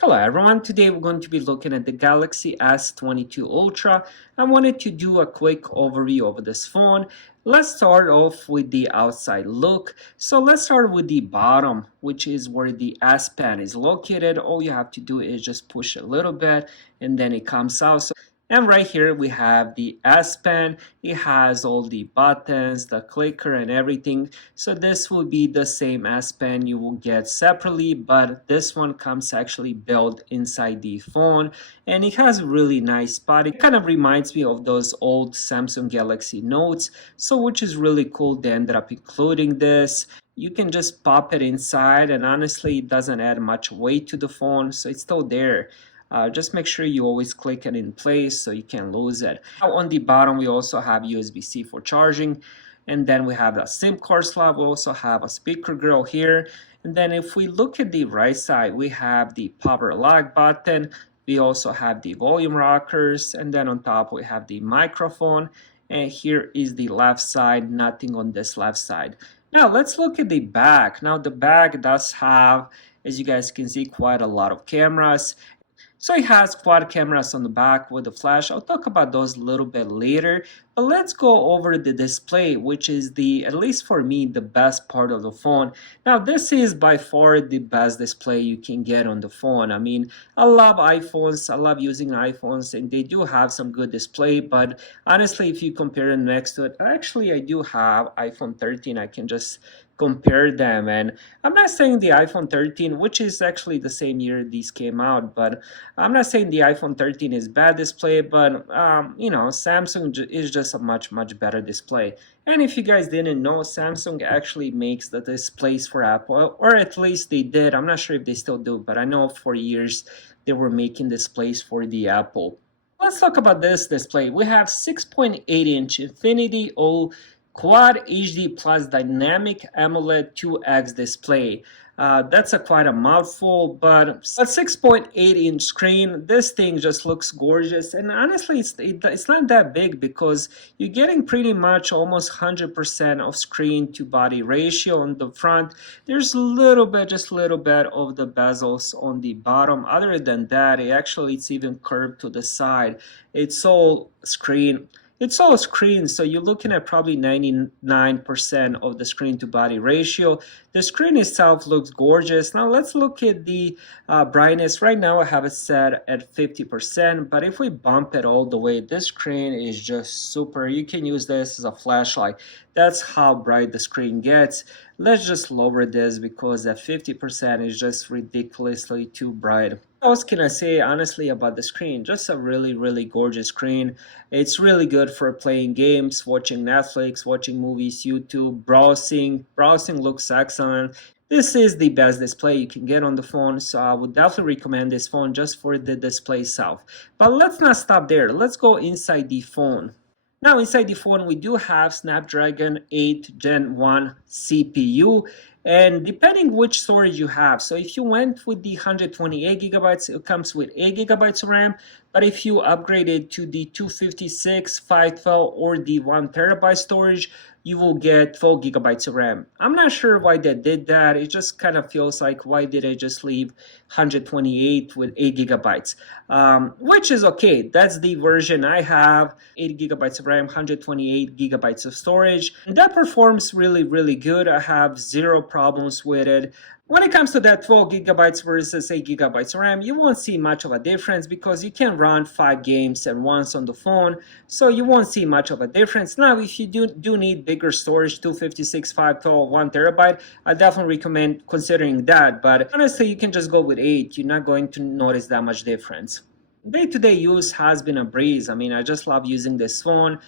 Hello everyone, today we're going to be looking at the Galaxy S22 Ultra. I wanted to do a quick overview of this phone. Let's start off with the outside look. So let's start with the bottom, which is where the S Pen is located. All you have to do is just push a little bit and then it comes out. And right here we have the S Pen. It has all the buttons, the clicker and everything. So this will be the same S Pen you will get separately, but this one comes actually built inside the phone and it has a really nice spot. It kind of reminds me of those old Samsung Galaxy Notes, so which is really cool. They ended up including this. You can just pop it inside and honestly it doesn't add much weight to the phone, so it's still there. Just make sure you always click it in place so you can't lose it. Now on the bottom we also have USB-C for charging, and then we have a SIM card slot. We also have a speaker grill here, and then if we look at the right side we have the power lock button. We also have the volume rockers, and then on top we have the microphone, and here is the left side. Nothing on this left side. Now let's look at the back. Now the back does have, as you guys can see, quite a lot of cameras. So it has quad cameras on the back with the flash. I'll talk about those a little bit later, but let's go over the display, which is at least for me, the best part of the phone. Now this is by far the best display you can get on the phone. I mean, I love iPhones, I love using iPhones, and they do have some good display, but honestly, if you compare it next to it, actually I do have iPhone 13. I can just compare them, and I'm not saying the iPhone 13, which is actually the same year these came out, but I'm not saying the iPhone 13 is bad display, but Samsung is just a much better display. And if you guys didn't know, Samsung actually makes the displays for Apple, or at least they did. I'm not sure if they still do, but I know for years they were making displays for the Apple. Let's talk about this display. We have 6.8-inch Infinity O Quad HD Plus Dynamic AMOLED 2X display. That's quite a mouthful, but a 6.8-inch screen, this thing just looks gorgeous. And honestly, it's not that big because you're getting pretty much almost 100% of screen to body ratio on the front. There's a little bit, just a little bit of the bezels on the bottom. Other than that, it's even curved to the side. It's all screen. It's all screen, so you're looking at probably 99% of the screen to body ratio. The screen itself looks gorgeous. Now let's look at the brightness. Right now I have it set at 50%, but if we bump it all the way, this screen is just super. You can use this as a flashlight. That's how bright the screen gets. Let's just lower this because at 50% is just ridiculously too bright. What else can I say honestly about the screen? Just a really gorgeous screen. It's really good for playing games, watching Netflix, watching movies, YouTube, browsing. Browsing looks excellent. This is the best display you can get on the phone, so I would definitely recommend this phone just for the display itself. But let's not stop there. Let's go inside the phone. Now inside the phone we do have Snapdragon 8 Gen 1 CPU, and depending which storage you have, so if you went with the 128 gigabytes, it comes with 8 gigabytes of RAM, but if you upgraded to the 256, 512 or the 1 terabyte storage, you will get 12 gigabytes of RAM. I'm not sure why they did that. It just kind of feels like, why did I just leave 128 with 8 gigabytes? Which is okay. That's the version I have, 8 gigabytes of RAM, 128 gigabytes of storage. And that performs really good. I have zero problems with it. When it comes to that 12 gigabytes versus 8 gigabytes RAM, you won't see much of a difference because you can run 5 games at once on the phone, so you won't see much of a difference. Now, if you do need bigger storage, 256, 512, 1 terabyte, I definitely recommend considering that, but honestly, you can just go with 8. You're not going to notice that much difference. Day-to-day use has been a breeze. I mean, I just love using this phone.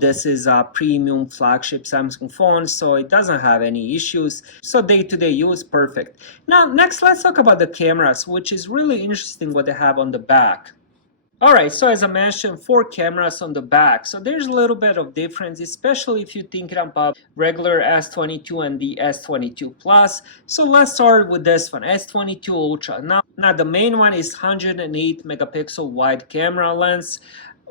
This is a premium flagship Samsung phone, so it doesn't have any issues. So day-to-day use, perfect. Now, next, let's talk about the cameras, which is really interesting what they have on the back. Alright, so as I mentioned, 4 cameras on the back. So there's a little bit of difference, especially if you're thinking about regular S22 and the S22 Plus. So let's start with this one, S22 Ultra. Now the main one is 108 megapixel wide camera lens.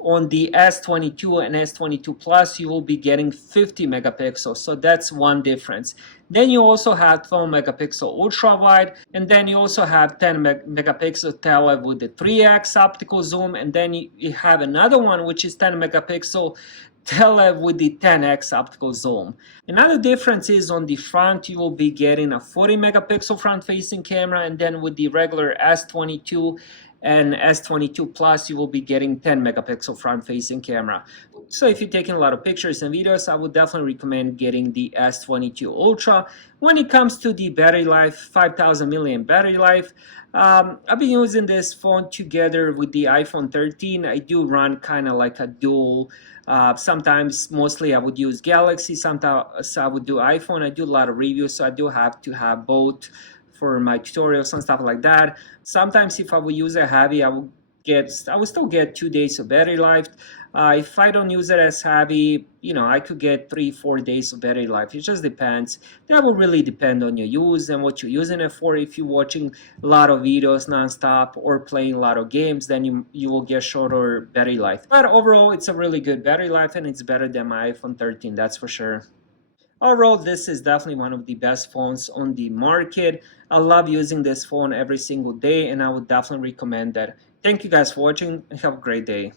on the S22 and S22 Plus, you will be getting 50 megapixels. So that's one difference. Then you also have 12 megapixel ultra wide, and then you also have 10 megapixel tele with the 3x optical zoom, and then you have another one which is 10 megapixel tele with the 10x optical zoom. Another difference is on the front, you will be getting a 40 megapixel front facing camera, and then with the regular S22 and S22 Plus, you will be getting 10 megapixel front facing camera. So if you're taking a lot of pictures and videos, I would definitely recommend getting the S22 Ultra. When it comes to the battery life, 5000 milliamp battery life, I've been using this phone together with the iPhone 13. I do run kind of like a dual. Sometimes, mostly I would use Galaxy, sometimes I would do iPhone. I do a lot of reviews, so I do have to have both for my tutorials and stuff like that. Sometimes if I would use it heavy, I would still get 2 days of battery life. If I don't use it as heavy, I could get 3-4 days of battery life. It just depends. That will really depend on your use and what you're using it for. If you're watching a lot of videos nonstop or playing a lot of games, then you will get shorter battery life. But overall, it's a really good battery life, and it's better than my iPhone 13, that's for sure. Overall, this is definitely one of the best phones on the market. I love using this phone every single day, and I would definitely recommend that. Thank you guys for watching, and have a great day.